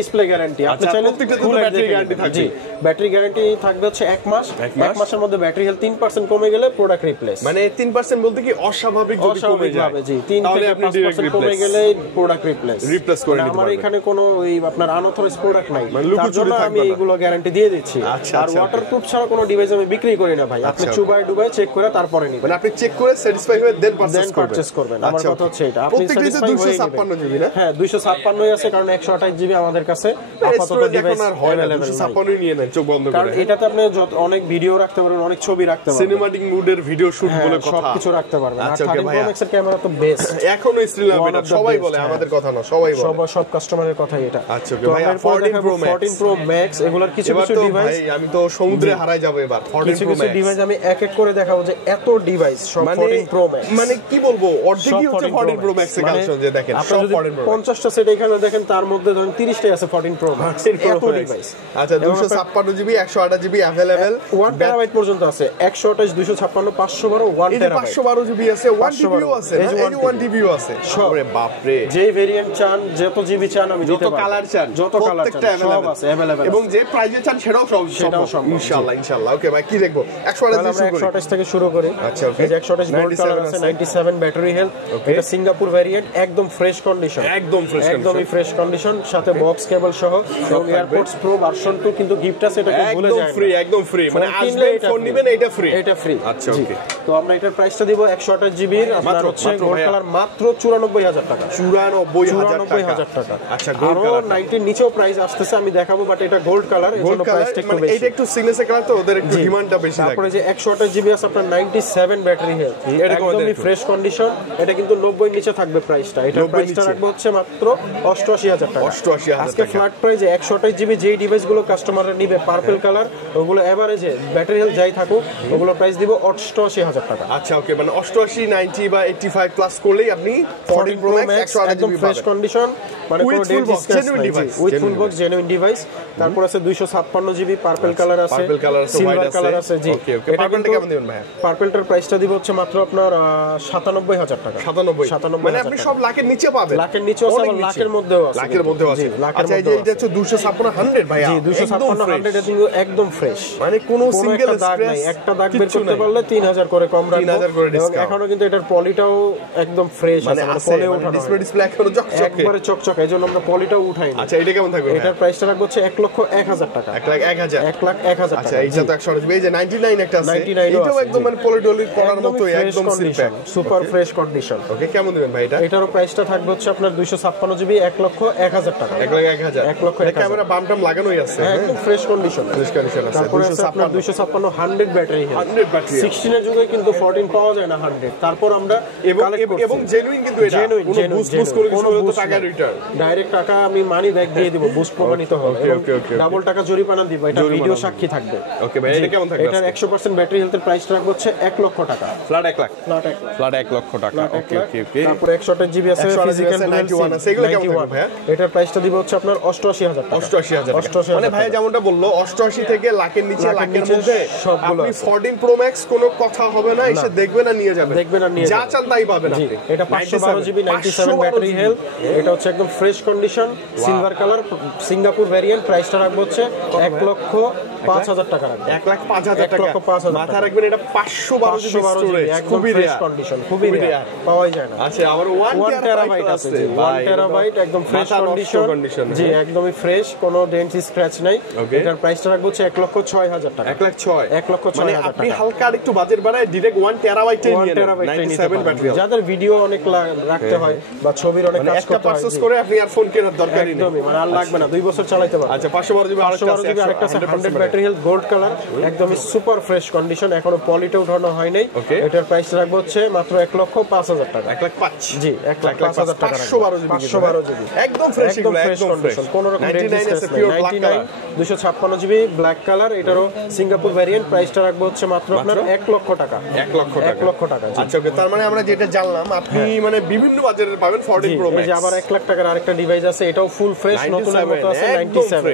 ডিসপ্লে গ্যারান্টি, আপনি চাইলে প্রত্যেকটা তো ব্যাটারি গ্যারান্টি থাকবে। জি, ব্যাটারি গ্যারান্টি থাকবে হচ্ছে 1 মাস। 1 মাসের মধ্যে ব্যাটারি হেলথ 3% কমে গেলে প্রোডাক্ট রিপ্লেস। মানে 3% বলতে কি অস্বাভাবিক যদি কমে যায়, জি, 3 থেকে 5% কমে গেলে প্রোডাক্ট রিপ্লেস করে নিতে পারবেন। আমার এখানে কোনো ওই আপনার আনঅথরাইজড প্রোডাক্ট নাই, তার জন্য আমি এগুলো গ্যারান্টি দিয়ে দিচ্ছি। আর ওয়াটারপ্রুফ ছাড়া কোনো ডিভাইস আমি বিক্রি করি না ভাই, আপনি চুবাই ডুবাই চেক করে তারপরে নিবেন, মানে আপনি চেক করে স্যাটিসফাই হয়ে দেন পারচেজ করবেন। আমার কথা হচ্ছে এটা, আপনি প্রত্যেকটা 256 জিবি না? হ্যাঁ, 256ই আছে, কারণ 128 জিবি আমাদের কাছে আপাতত ডিভাইস अवेलेबल। 256ই নিয়ে নেন চোখ বন্ধ করে, কারণ এটাতে আপনি অনেক ভিডিও রাখতে পারবেন, অনেক ছবি রাখতে পারবেন, সিনেমাটিক মুডের ভিডিও শুট বলে কথা, সবকিছু রাখতে পারবেন। আর 13 প্রো ম্যাক্স এর ক্যামেরা তো বেস্ট, এখনো স্টিল না, সবাই বলে, আমাদের কথা না, সবাই বলে, সব কাস্টমারের কথাই এটা। আচ্ছা ওকে ভাই, 14 প্রো ম্যাক্স এগুলোর কিছু ডিভাইস, ভাই আমি তো সমুদ্রে হারাই যাব এবার। 14 প্রো ম্যাক্স ডিভাইস আমি এক এক করে দেখাবো যে এত ডিভাইস সব 14 প্রো ম্যাক্স, মানে কি বলবো, অর্ধেকই হচ্ছে 14 প্রো ম্যাক্স এর কালেকশন। যে দেখেন সব 14 প্রো, 50টা সেট এখানে দেখেন, তার মধ্যে ধরেন 30টাই আছে 14 প্রো ম্যাক্স এত ডিভাইস। আচ্ছা, 256 জিবি 128 জিবি अवेलेबल, 1 টেরাবাইট পর্যন্ত আছে, 128 256 512 1 টেরাবাইট, 512 জিবি আছে, 1 টিবিও আছে, এই 1 টিবিও আছে। ওরে বাপ রে, যে ভেরিয়েন্ট চান, যত জিবি চান আমি দিতে পারবো, যত কালার চান, যত কালার চান সব আছে अवेलेबल, এবং যে প্রাইসে চান সেটাও সব ইনশাআল্লাহ। ওকে ভাই, কি দেখবো? 128 128 থেকে শুরু করি। আচ্ছা ওকে, এই যে 128 গোল্ড কালার আছে, 97 ব্যাটারি হেলথ, এটা সিঙ্গাপুর ভ্যারিয়েন্ট, একদম ফ্রেশ কন্ডিশন, একদমই ফ্রেশ কন্ডিশন, সাথে বক্স কেবল সহ, এবং এয়ারপডস প্রো ভার্সন 2 কিন্তু গিফট আছে, এটা ভুলে যায় না, একদম ফ্রি, মানে আসবেন ফোন নেবেন এটা ফ্রি, এটা ফ্রি। আচ্ছা ওকে, তো আমরা এটার প্রাইসটা দিব 128 জিবি আপনার হচ্ছে গোল্ড কালার মাত্র 94000 টাকা, 94000 টাকা। আচ্ছা গোল্ড কালার 90 এর নিচেও প্রাইস আসতেছে, আমি দেখাবো, বাট এটা গোল্ড কালার, এর জন্য প্রাইসটা একটু বেশি, এটা একটু সিগনেচার কালার তো ওদের একটু ডিমান্ডটা বেশি থাকে। তারপরে যে 128 জিবি আছে আপনার 97 ব্যাটারি হেলথ, একদমই ফ্রেশ কন্ডিশন, এটা কিন্তু 90 এর নিচে থাকবে প্রাইসটা, এটার প্রাইসটা রাখবো হচ্ছে মাত্র 88000 টাকা। 88000 আজকে ফ্ল্যাট প্রাইসে 128 জিবি যেই ডিভাইসগুলো কাস্টমাররা নিবে পার্পল কালার, ওগুলো এভারেজে ব্যাটারি হেলথ যাই থাকুক, ওগুলো প্রাইস দিব 88000 টাকা। আচ্ছা ওকে, মানে 88 90 বা 85 প্লাস করলেই আপনি 14 প্রো ম্যাক্স একদম ফ্রেশ কন্ডিশন, মানে কোনো ডেট genuine device, with full box genuine device. তারপর আছে 256 জিবি পার্পল কালার আছে, সিলভার কালার আছে। জি ওকে ওকে, পার্পলটা কেমন দিবেন ভাই? পার্পলটার প্রাইসটা দিব হচ্ছে মাত্র আপনার 97000 টাকা। 97 মানে আপনি সব লাখের নিচে পাবেন, লাখের নিচেও আছে, আবার লাখের মধ্যেও আছে, লাখের মধ্যেও আছে। আচ্ছা এই যে এটা হচ্ছে 256 100 ভাই, জি 256 100 এর কিন্তু একদম ফ্রেশ, মানে কোনো সিঙ্গেল দাগ নাই, একটা দাগ বের করতে পারলে 3000 করে কম রাখবো, 3000 করে ডিসকাউন্ট। এখনো কিন্তু এটার পলিটাও একদম ফ্রেশ আছে, মানে পলি ওঠানো, ডিসপ্লে এখনো চকচকে, একবারে চকচকে, এজন্য আমরা পলিটাও উঠাই না। আচ্ছা এটা কেমন থাকবে? এটার প্রাইসটা রাখবো হচ্ছে 1,01,000 টাকা, 1,01,000 টাকা। আচ্ছা এইটা তো 100 এই যে 99 একটা আছে, এটাও একদম মানে পলিডলি করার মতো, একদম সিম্পল সুপার ফ্রেশ কন্ডিশন। ওকে কেমন দিবেন ভাই এটা? এটারও প্রাইসটা থাকবে হচ্ছে আপনার 256 জিবি 1,01,000 টাকা, 1,01,000 1,01,000 ক্যামেরা বাম লাগানোই আছে, একদম ফ্রেশ কন্ডিশন, আছে। তারপরে আছে আপনার 256 100 ব্যাটারি, 100 ব্যাটারি, 16 এর যুগে কিন্তু 14 পাওয়া যায় না 100। তারপর আমরা এবং জেনুইন কিন্তু এটা কোনো বুস্ট করে কিছু হলে তো টাকা রিটার্ন, ডাইরেক্ট টাকা আমি মানি ব্যাক দিয়ে দিব, বুস্ট প্রমাণিত হবে, ডাবল টাকা জরিমানা দিব, এটা ভিডিও সাক্ষী থাকবে। ওকে ভাই এটা কেমন থাকবে? এটার 100% ব্যাটারি হেলথের প্রাইসটা রাখবো হচ্ছে 1 লক্ষ টাকা, ফ্ল্যাট 1 লাখ, ফ্ল্যাট 1 লক্ষ টাকা। ওকে ওকে ওকে, তারপর 128 জিবি আছে ফিজিক্যাল 91 আছে, এগুলো কেমন থাকবে ভাই? এটার প্রাইসটা দিব হচ্ছে আপনার 88000 টাকা, 88000 মানে ভাই যেমনটা বললো 88 থেকে লাখের নিচে, লাখের মধ্যে সবগুলো আপনি 14 প্রো ম্যাক্স কোনো কথা হবে না, এসে দেখবেন আর নিয়ে যাবেন, যা চান তাই পাবেন আপনি। এটা 512 জিবি 97 ব্যাটারি হেলথ, এটা হচ্ছে একদম fresh condition, silver colour, Singapore variant, প্রাইসটা রাখবো হচ্ছে 1,05,000 টাকা রাখবো, 1,05,000 টাকা। 1,05,000 মাথা রাখবেন এটা 512 জিবি স্টোরেজ, খুবই ফ্রেশ কন্ডিশন, খুবই রেয়ার, পাওয়াই যায় না। আচ্ছা আবার 1 টেরাবাইট আছে, 1 টেরাবাইট একদম ফ্রেশ কন্ডিশন, জি একদমই ফ্রেশ, কোনো ডেন্ট স্ক্র্যাচ নাই। এটার প্রাইসটা রাখবো হচ্ছে 1,06,000 টাকা, 1,06,000 মানে আপনি হালকা একটু বাজেট বাড়ায় ডাইরেক্ট 1 টেরাবাইট নিয়ে নেন, 97 ব্যাটারি, যাদের ভিডিও অনেক রাখতে হয় বা ছবির অনেক কাজ করতে হয়, পারচেজ করে আপনি আর ফোন কেনার দরকারই নেই, মানে আর লাগবে না, 2 বছর চালাতে পারবেন। আচ্ছা 512 জিবি আরেকটা আছে, 100 ব্যাটারি হেলথ, গোল্ড কালার, একদমই সুপার ফ্রেশ কন্ডিশন, এখনো পলিটা উঠানো হয় নাই। এটার প্রাইস রাখবো হচ্ছে মাত্র 1,05,000 টাকা, 1,05,000 জি 1,05,000 টাকা, 512 জিবি একদম ফ্রেশ, একদম ফ্রেশ কন্ডিশন, কোনো রকম 99 আছে pure black colour, 256 GB black colour, এটারও সিঙ্গাপুর ভ্যারিয়েন্ট, প্রাইসটা রাখবো হচ্ছে মাত্র আপনার 1 লক্ষ টাকা, 1 লক্ষ টাকা। আচ্ছা ওকে, তার মানে আমরা যেটা জানলাম আপনি মানে বিভিন্ন বাজারে পাবেন 14 প্রো ম্যাক্স, এই যে আবার 1 লাখ টাকার আরেকটা ডিভাইস আছে, এটাও ফুল ফ্রেশ, নতুনের মতো আছে, 97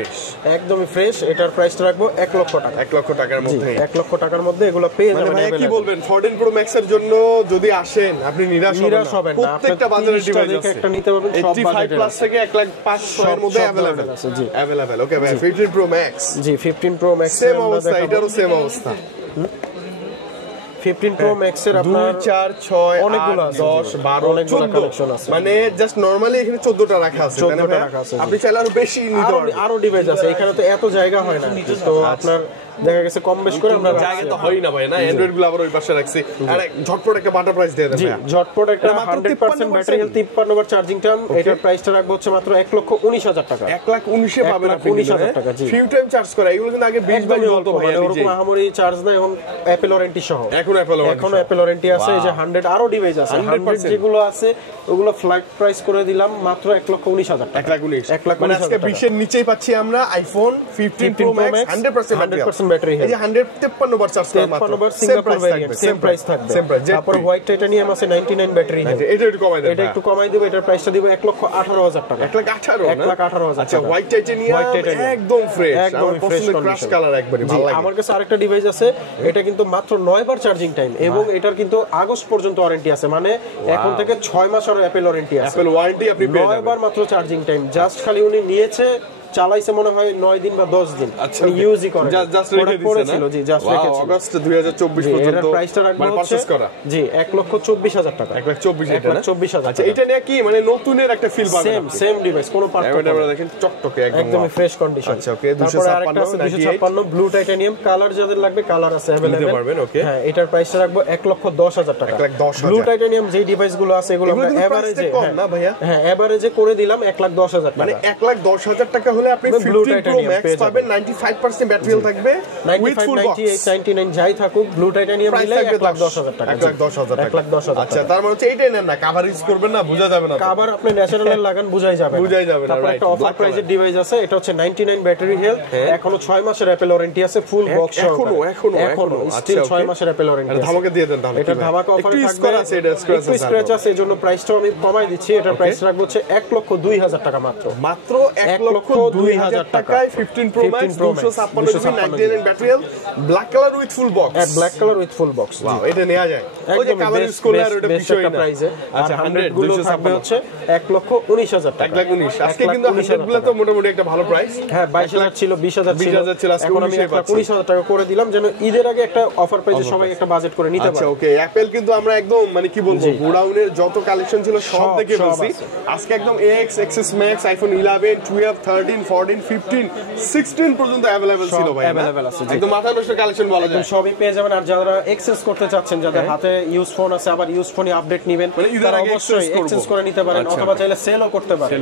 একদমই ফ্রেশ, এটার প্রাইসটা রাখবো 1 লক্ষ টাকা, 1 লক্ষ টাকার মধ্যে, 1 লক্ষ টাকার মধ্যে এগুলো পেয়ে যাবেন। মানে কি বলবেন 14 প্রো ম্যাক্স এর জন্য যদি আসেন আপনি নিরাশ হবেন না, প্রত্যেকটা বাজারে ডিভাইস আছে, একটা নিতে পারবেন, সব 85 প্লাস থেকে 1,05,000 এর মধ্যে अवेलेबल আছে, জি अवेलेबल। ওকে ভাই 15 প্রো ম্যাক্স, জি 15 প্রো ম্যাক্স সেম অবস্থা, এটারও সেম অবস্থা, 15 প্রো ম্যাক্স এর আপনার 2 4 6 অনেকগুলো 10 12 অনেকগুলো কালেকশন আছে, মানে জাস্ট নরমালি এখানে 14টা রাখা আছে, 14টা রাখা আছে, আপনি চাইলে আরো বেশি নিতে পারবেন, আরো ডিভাইস আছে, এখানে তো এত জায়গা হয় না, তো আপনার দেখা গেছে কম বেশ করে আমরা জায়গা তো হয় না ভাই, না অ্যান্ড্রয়েড গুলো আবার ওই পাশে রাখছি, আর ঝটপট একটা বাটা প্রাইস দিয়ে দেন, জি ঝটপট একটা 100% ব্যাটারি হেলথ 53 বার চার্জিং টাইম, এটার প্রাইসটা রাখবো হচ্ছে মাত্র 1,19,000 টাকা, 1,19,000 এ পাবেন আপনি, 19,000 টাকা, জি ফিউ টাইম চার্জ করা, এগুলো কিন্তু আগে 20 বার বলতো ভাই, ওরকম আহামরি চার্জ না, এখন অ্যাপল ওয়ারেন্টি সহ, এখন অ্যাপল ওয়ারেন্টি আছে, এই যে 100 আরো ডিভাইস আছে, 100 যেগুলো আছে ওগুলো ফ্ল্যাট প্রাইস করে দিলাম মাত্র 1,19,000 টাকা, 1,19,000 মানে আজকে 20 এর নিচেই পাচ্ছি আমরা আইফোন 15 প্রো ম্যাক্স 100% ব্যাটারি, এই যে 153 বার চার্জ করা মাত্র, 53 বার সিঙ্গাপুর ভেরিয়েন্ট, সেম প্রাইস থাকবে, তারপর হোয়াইট টাইটানিয়াম আছে 99 ব্যাটারি, এটা একটু কমাই দেন, এটা একটু কমাই দেব, এটার প্রাইসটা দিব 1,18,000 টাকা, 1,18,000 আচ্ছা হোয়াইট টাইটানিয়াম একদম ফ্রেশ, একদম ফ্রেশ ক্রাশ কালার একবারে ভালো লাগে। আমার কাছে আরেকটা ডিভাইস আছে, এটা কিন্তু মাত্র 9 বার চার্জিং টাইম, এবং এটার কিন্তু আগস্ট পর্যন্ত ওয়ারেন্টি আছে, মানে এখন থেকে 6 মাস আর অ্যাপল ওয়ারেন্টি আছে, অ্যাপল ওয়ারেন্টি আপনি পেয়ে যাবেন, 9 বার মাত্র চার্জিং টাইম, জাস্ট খালি উনি নিয়েছে চালাইছে মনে হয় 9 দিন বা 10 দিন, আচ্ছা ইউজই করে জাস্ট রেখে দিয়েছে না? জি জাস্ট রেখেছিল। আগস্ট 2024 পর্যন্ত প্রাইসটা রাখবো মানে পারচেজ করা। জি 1,24,000 টাকা। 1,24,000 এটা না? 1,24,000। আচ্ছা এটা নিয়ে কি মানে নতুনের একটা ফিল পাবেন? সেম ডিভাইস, কোনো পার্থক্য আমরা নেই, দেখেন চকচকে একদম ফ্রেশ কন্ডিশন। আচ্ছা ওকে 256 ব্লু টাইটানিয়াম কালার, যাদের লাগবে কালার আছে নিতে পারবেন। ওকে হ্যাঁ, এটার প্রাইসটা রাখবো 1,10,000 টাকা। 1,10,000 ব্লু টাইটানিয়াম যে ডিভাইসগুলো আছে এগুলো আমরা এভারেজে কম না ভাইয়া? হ্যাঁ এভারেজে করে দিলাম 1,10,000 টাকা। মানে 1,10,000 টাকা হলে আপনি 15 প্রো ম্যাক্স পাবেন, 95% ব্যাটারি হেলথ থাকবে উইথ ফুল বক্স। 99 যাই থাকুক ব্লু টাইটানিয়াম নিলে 1,10,000 টাকা। 1,10,000 টাকা। 1,10,000 আচ্ছা তার মানে হচ্ছে এইটাই নেন না, কভার ইউজ করবেন না, বোঝা যাবে না। কভার আপনি ন্যাচারাল লাগান বুঝাই যাবে না। তারপর একটা অফার প্রাইসের ডিভাইস আছে, এটা হচ্ছে 99 ব্যাটারি হেলথ, এখনো 6 মাসের অ্যাপল ওয়ারেন্টি আছে, ফুল বক্স এখনো স্টিল 6 মাসের অ্যাপল ওয়ারেন্টি আছে। ধামাকা দিয়ে দেন তাহলে। এটা ধামাকা অফার থাকবে, একটু স্ক্র্যাচ আছে এজন্য প্রাইসটাও আমি কমাই দিচ্ছি। এটার প্রাইস রাখবো হচ্ছে 1,02,000 টাকা মাত্র। মাত্র 1,02,000 টাকায় 15 pro max 256 99 battery health, black colour with full box. Black colour with full box. Wow এটা নেওয়া যায়। ওই যে কভার ইউজ করলে আর ওটা বিষয় না প্রাইসে। আচ্ছা 100 গুলো থাকবে হচ্ছে 1,19,000 টাকা। 1,19,000 আজকে কিন্তু 100 গুলো তো মোটামুটি একটা ভালো প্রাইস। হ্যাঁ 22,000 ছিল, 20,000 ছিল, এখন আমি 19,000 টাকা করে দিলাম যেন ঈদের আগে একটা অফার প্রাইসে সবাই একটা বাজেট করে নিতে পারে। আচ্ছা ওকে অ্যাপল কিন্তু আমরা একদম মানে কি বলবো গোডাউনের যত কালেকশন ছিল সব দেখে ফেলছি। আজকে একদম AX, XS Max, iPhone 11, 12, 13, 14, 15, 16 পর্যন্ত अवेलेबल ছিল ভাই। अवेलेबल আছে একদম মাথা নষ্ট কালেকশন বলা যায়। সবই পেয়ে যাবেন। আর যারা এক্সচেঞ্জ করতে চাচ্ছেন, যাদের হাতে ইউজ ফোন আছে, আবার ইউজ ফোনে আপডেট নেবেন, তারা অবশ্যই এক্সচেঞ্জ করে নিতে পারেন, অথবা চাইলে সেলও করতে পারেন।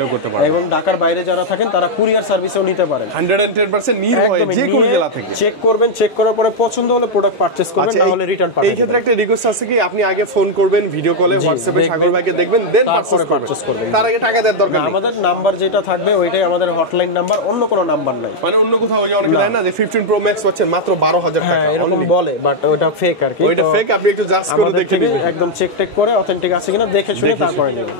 এবং ঢাকার বাইরে যারা থাকেন তারা কুরিয়ার সার্ভিসও নিতে পারেন। 110% নিয়ে হয় যে কোনো জেলা থেকে। চেক করবেন, চেক করার পরে পছন্দ হলে প্রোডাক্ট পারচেজ করবেন, না হলে রিটার্ন পাঠাবেন। এই ক্ষেত্রে একটা রিকোয়েস্ট আছে কি আপনি আগে ফোন করবেন, ভিডিও কলে হোয়াটসঅ্যাপে সাগর ভাইকে দেখবেন, দেন পারচেজ করবেন। তার আগে টাকা দেওয়ার দরকার নেই। আমাদের নাম্বার যেটা থাকবে ওইটাই আমাদের হটলাইন নাম্বার, অন্য কোনো নাম্বার নাই। মানে অন্য কোথাও অনেকে দেয় না যে 15 প্রো ম্যাক্স পাচ্ছেন মাত্র 12,000 টাকা এরকম বলে, বাট ওটা ফেক আর কি। ওইটা ফেক, আপনি একটু জাস্ট করে দেখে নেবেন, একদম চেক টেক করে অথেন্টিক আছে কিনা দেখে শুনে তারপরে নেবেন।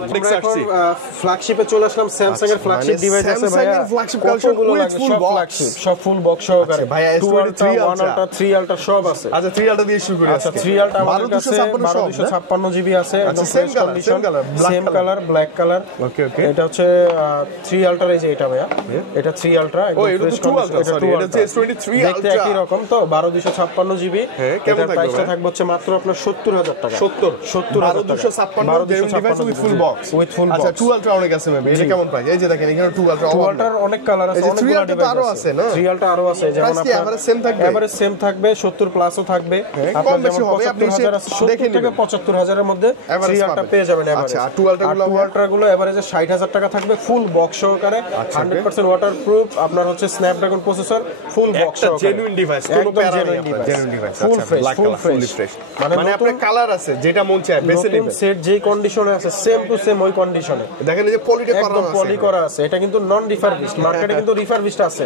ফ্ল্যাগশিপে চলে আসলাম, স্যামসাং এর ফ্ল্যাগশিপ ডিভাইস আছে ভাই, flagship collection with full box, সব ফুল বক্স সহকারে ভাই। S23 1 আলট্রা 3 আলট্রা সব আছে। আচ্ছা 3 আলট্রা দিয়ে শুরু করি। আচ্ছা 3 আলট্রা আমাদের কাছে 1256 জিবি আছে, একদম সেম কালার ব্ল্যাক কালার। ওকে ওকে এটা হচ্ছে 3 আলট্রা, এই যে এটা ভাইয়া, এটা 3 আলট্রা, ও এটা তো 2 আলট্রা, সরি এটা হচ্ছে S23 আলট্রা, একই রকম তো 12256 জিবি। কেমন প্রাইসটা থাকবে হচ্ছে মাত্র আপনার 70,000 টাকা। 70,000 ডিভাইস উইথ ফুল বক্স। আচ্ছা 2 আলট্রা অনেক আছে মেবি, এটা কেমন প্রাইস? এই যে দেখেন এখানে 2 আলট্রার অনেক কালার আছে, অনেকগুলো ডিভাইস আরো আছে না? 3 আলট্রা আরো আছে, যেমন আপনার এভারেজ সেম থাকবে, 70 প্লাসও থাকবে। কম বেশি হবে, আপনি দেখে থেকে 75,000 এর মধ্যে 3 আলট্রা পেয়ে যাবেন এভারেজ। আচ্ছা 2 আলট্রা গুলো এভারেজে 60,000 টাকা থাকবে, ফুল বক্স সহকারে, 100% ওয়াটারপ্রুফ, আপনার হচ্ছে স্ন্যাপড্রাগন প্রসেসর, ফুল বক্স সহকারে, জেনুইন ডিভাইস, কোনো প্যারা নেই, জেনুইন ডিভাইস, ফুল ফ্রেশ। মানে আপনার কালার আছে যেটা মন চায় বেছে নেবেন। সেট যেই কন্ডিশনে আছে সেম টু সেম ওই কন্ডিশনে, দেখেন এই যে পলিটা করা আছে, পলি করা আছে। এটা কিন্তু নন রিফারবিশড, মার্কেটে কিন্তু রিফারবিশড আছে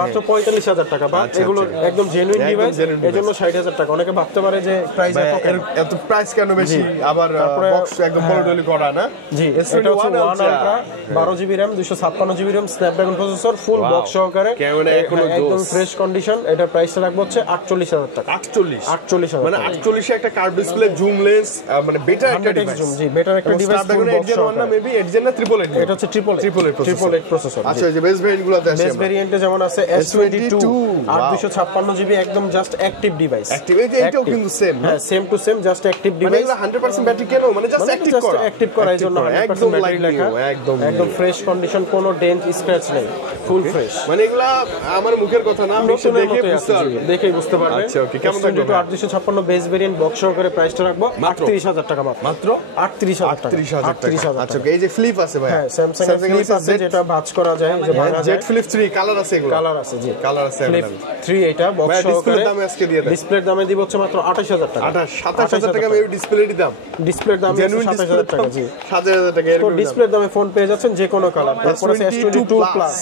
মাত্র 45,000 টাকা, বা এগুলো একদম জেনুইন ডিভাইস, এজন্য 60,000 টাকা। অনেকে ভাবতে পারে যে প্রাইস এত প্রাইস কেন বেশি, আবার বক্স একদম পলি করা না। জি এটা হচ্ছে 1 ultra 12 GB RAM 256 GB RAM Snapdragon processor, ফুল বক্স সহকারে, একদম ফ্রেশ কন্ডিশন। এটা প্রাইসটা রাখবো হচ্ছে 48,000 টাকা। 48,000 মানে 48 এ একটা কার্ভ ডিসপ্লে, জুম লেন্স, মানে বেটার একটা ডিভাইস। জি বেটার একটা ডিভাইস, ফুল বক্স না মেবি 8 না 888, এটা হচ্ছে 888 প্রসেসর। আচ্ছা এই যে বেস ভেরিয়েন্টগুলোতে আছে, বেস ভেরিয়েন্টে যেমন আছে S22 856 জিবি, একদম জাস্ট অ্যাক্টিভ ডিভাইস। অ্যাক্টিভ এটাও কিন্তু সেম, হ্যাঁ same to same, just active device. মানে 100% ব্যাটারি কেন, মানে জাস্ট অ্যাক্টিভ করা এর জন্য 100% ব্যাটারি লেখা, একদম ফ্রেশ কন্ডিশন, কোনো ডেন্ট স্ক্র্যাচ নেই, ফুল ফ্রেশ। মানে এগুলা আমার মুখের কথা না, আপনি দেখেই বুঝতে পারবেন। আচ্ছা ওকে কেমন থাকবে? 856 বেস ভেরিয়েন্ট বক্স সহকারে প্রাইসটা রাখবো 38,000 টাকা মাত্র 38,000 টাকা। আচ্ছা এই যে ফ্লিপ আছে ভাই, হ্যাঁ স্যামসাং এর ফ্লিপ আছে, যেটা ভাঁজ করা যায়, যে ভাঙা যায়। জেড ফ্লিপ 3 কালার আছে, এগুলো কালার আছে, জি কালার আছে ফ্লিপ 3, এটা বক্স সহকারে। ডিসপ্লের দামে আজকে দিয়ে দেন, ডিসপ্লের দামে দিব হচ্ছে মাত্র 28,000 টাকা। 27,000 টাকা মেবি ডিসপ্লে দিতাম, ডিসপ্লের দাম 27,000 টাকা। জি 7,000 টাকা তো ডিসপ্লের দামে ফোন পেয়ে যাচ্ছেন যে কোনো কালার। তারপর আছে S22 প্লাস,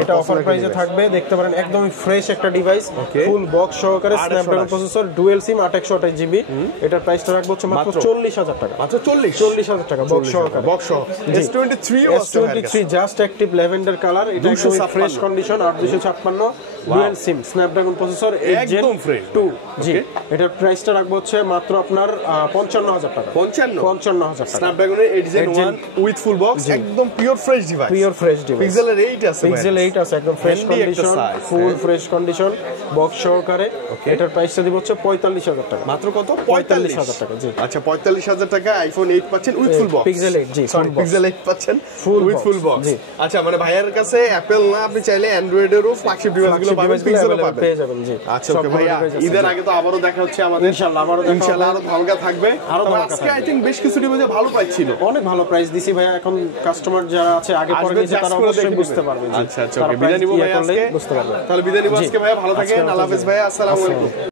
এটা অফার প্রাইসে থাকবে, দেখতে পারেন একদমই ফ্রেশ একটা ডিভাইস, ফুল বক্স সহকারে, Snapdragon processor, dual SIM, 828 GB. এটার প্রাইসটা রাখবো হচ্ছে মাত্র 40,000 টাকা। মাত্র 40,000 টাকা বক্স সহকারে, বক্স সহ। S23 ও আছে, S23 just active lavender colour, এটা একদম fresh condition, 8256 dual SIM Snapdragon processor একদম ফ্রেশ 2 জি এটার প্রাইসটা রাখবো হচ্ছে মাত্র আপনার 55000 টাকা 55000 টাকা স্ন্যাপড্রাগনের 8 Gen 1 উইথ ফুল বক্স একদম পিওর ফ্রেশ ডিভাইস পিক্সেলের 8 আছে পিক্সেল 8 আছে একদম fresh condition full fresh condition box সহকারে এটার প্রাইসটা দিব হচ্ছে 45000 টাকা মাত্র কত 45000 টাকা জি আচ্ছা 45000 টাকা আইফোন 8 পাচ্ছেন with full box pixel 8 G sorry pixel 8 পাচ্ছেন উইথ ফুল বক্স আচ্ছা মানে ভাইয়ার কাছে অ্যাপল না আপনি চাইলে অ্যান্ড্রয়েডেরও ফ্ল্যাগশিপ ডিভাইসগুলো পাবেন পিক্সেলও পাবেন পেয়ে যাবেন জি আচ্ছা ওকে ভাইয়া ঈদের আগে তো আবারো দেখা হচ্ছে আমাদের ইনশাআল্লাহ আরো ভালগা থাকবে আরো ভালো আজকে আই থিং বেশ কিছু ডিভাইসে ভালো প্রাইস ছিল অনেক ভালো প্রাইস দিছি ভাইয়া এখন কাস্টমার যারা আছে আগে পরে নিয়েছে তারা অবশ্যই বুঝতে পারবে আচ্ছা আচ্ছা ওকে বিদায় নিব ভাইয়া আজকে বুঝতে পারবে তাহলে বিদায় নিব আজকে ভাইয়া ভালো থাকেন আল্লাহ হাফেজ ভাইয়া আসসালামু আলাইকুম